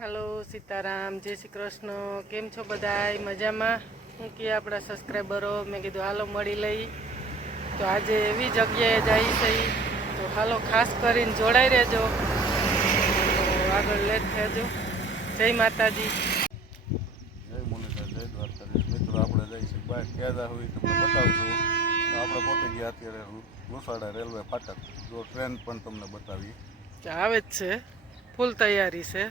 હાલો સીતારામ જય શ્રી કૃષ્ણ. કેમ છો બધાય? મજામાં? હું કે આપણા સબસ્ક્રાઈબરો મેં કીધું હાલો મળી લઈ. તો આજે એવી જગ્યાએ જાય છે. તો હાલો ખાસ કરીને જોડાઈ રહેજો. આગળ લેટ થજો જય માતાજી. જય મુરલીધર જય દ્વારકાધીશ. મિત્રો આપણે જઈશું બહાર. ક્યાં હોય તમને બતાવશું તો આપણે પહોંચી ગયા અત્યારે લુસાડા રેલવે ફાટક. જો ટ્રેન પણ તમને બતાવી આવે જ છે. ફૂલ તૈયારી છે.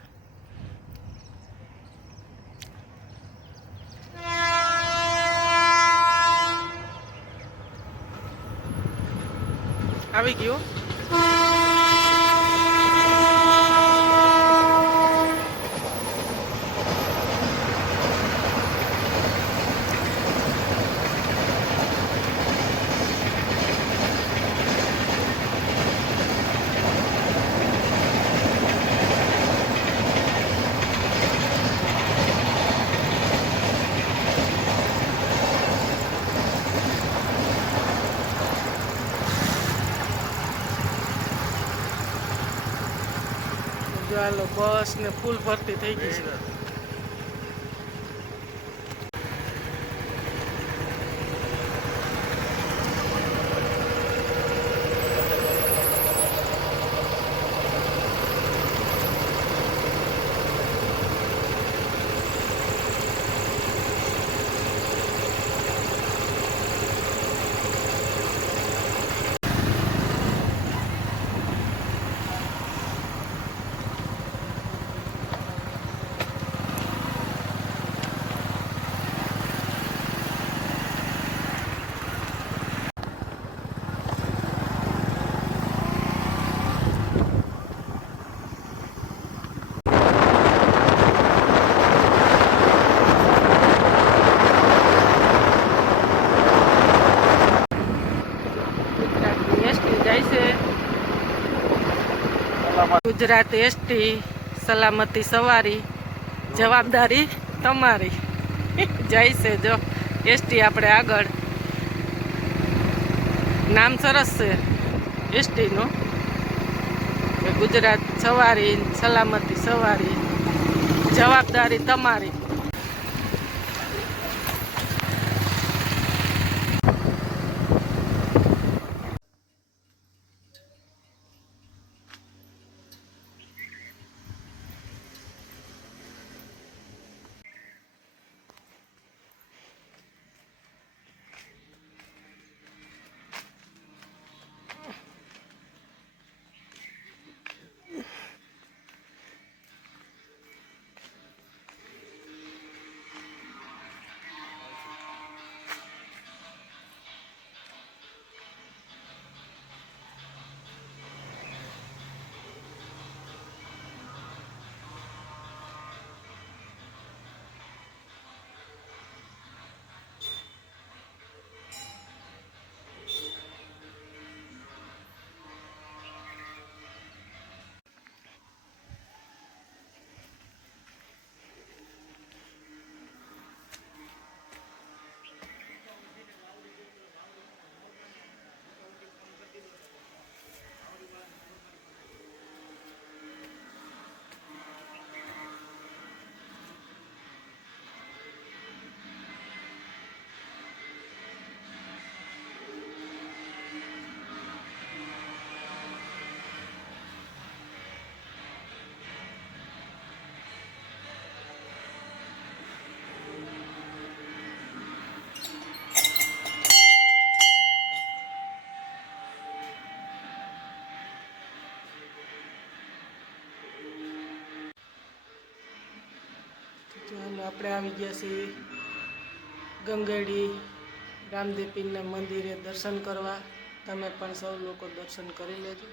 આવી ગયું જો હાલો બસ ને ફૂલ ભરતી થઈ ગઈ છે ગુજરાતની એસટી જાય છે ગુજરાત એસટી સલામતી સવારી, જવાબદારી તમારી. જાય છે જો એસટી આપણે આગળ. નામ સરસ છે એસટીનું ગુજરાત સવારી, સલામતી સવારી, જવાબદારી તમારી. આપણે આવી ગયા છીએ ગંગેડી રામદેપીના મંદિરે દર્શન કરવા. તમે પણ સૌ લોકો દર્શન કરી લેજો.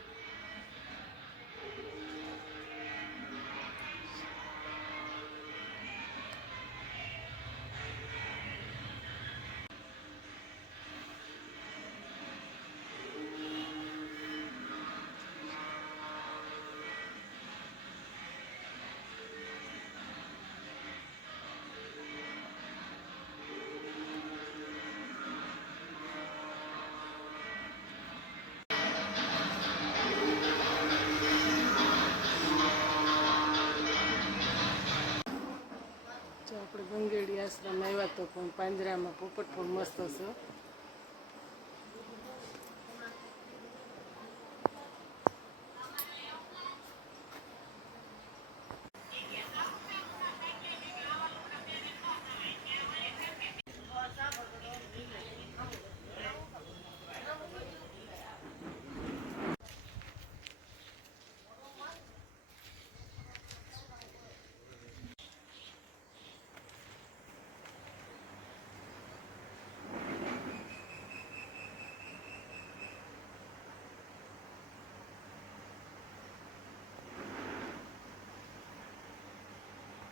પણ પાંજરામાં પોપટ પણ મસ્ત છે.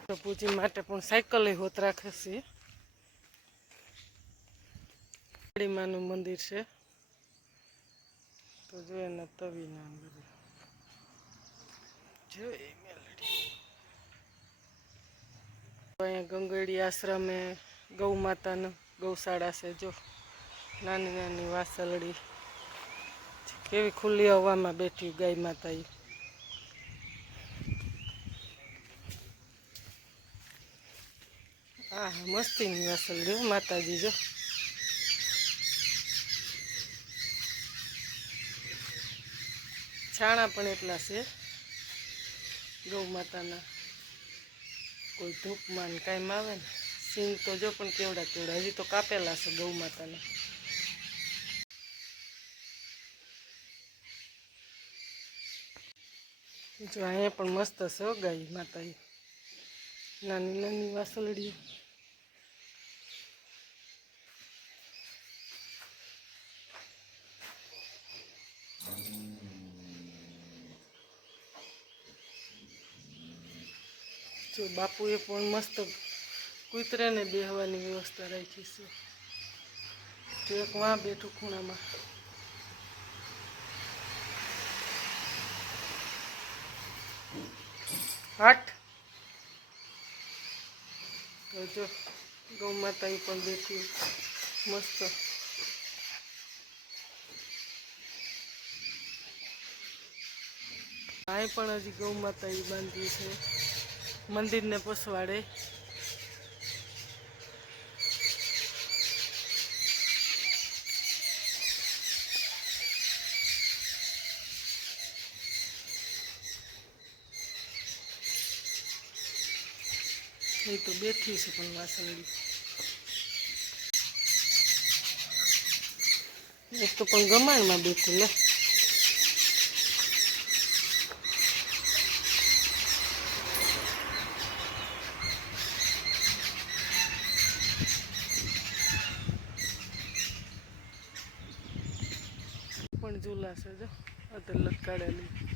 તો પૂજી માટે પણ સાયકલ હોત રાખે છે. માનું મંદિર છે. તો જોઈએ ને તવી નામ બધું. અહીંયા ગંગડી આશ્રમે ગૌ માતાનું ગૌશાળા છે. જો નાની નાની વાસલડી. કેવી ખુલ્લી હવામાં બેઠી ગાય માતા હા મસ્તીની વાસલડી જો માતાજી જો. છાણા પણ એટલા છે. ગૌ માતાના. કોઈ ધૂપમાં ને કાંઈ આવે ને. સિંગ તો જો પણ કેવડા કેવડા, હજી તો કાપેલા છે ગૌ માતાના. જો અહીંયા પણ મસ્ત છે ગાય માતા નાની નાની વાસલડીઓ. જો બાપુએ પણ મસ્ત કૂતરાને બેહવાની વ્યવસ્થા રાખી છે. જો એક વાં બેઠું ખૂણામાં. આઠ તો જો, ગૌ માતા પણ બેઠી મસ્ત. આ પણ હજી ગૌ માતા ઈ બાંધી છે. મંદિરને પસવાડે એ તો બેઠી છે પણ વાસણડી એક તો પણ ગમાણમાં બેઠું લે. પણ ઝૂલા છે જો અત્યારે લટકાડેલી.